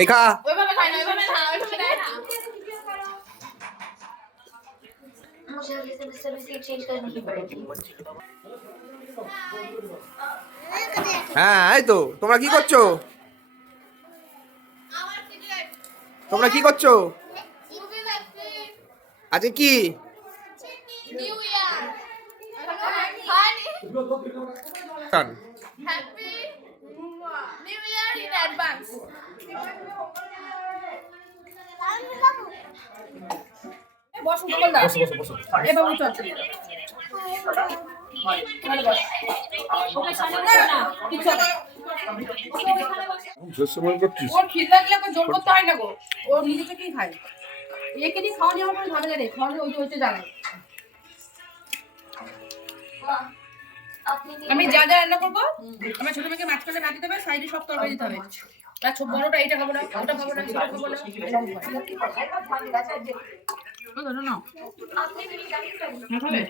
এই খা। ওইভাবে খাই না, ওইভাবে না, ওইভাবে দেয় না। मुझे सर्विस चेंज करनी ही पड़ेगी। হ্যাঁ এই তো তোমরা কি করছো? আমার সিগারেট তোমরা কি করছো? মুভি দেখছি। আজকে কি? নিউ ইয়ার হানি কান happy new year in advance. বসো বল দাও, এ বাবু চল মানে বস ওকে সামনে না কিছু না। ওর খিদে লাগলে ওকে জোর করতে হয় না গো, ও নিজে থেকেই খায়। একে দিয়ে খাওয়া নেওয়া পরে ভাবে না রে, খাওয়া ওই হচ্ছে জানাই। আমি যা যা রান্না করবো, আমার ছোট মেয়েকে মাঝখানে কাটি দেবে, সাইডে সব তরকারি দিতে হবে। তার ছোট বড়টা এটা খাবো না, ওটা খাবো না, সেটা খাবো না, এরকম করে। না খাবে?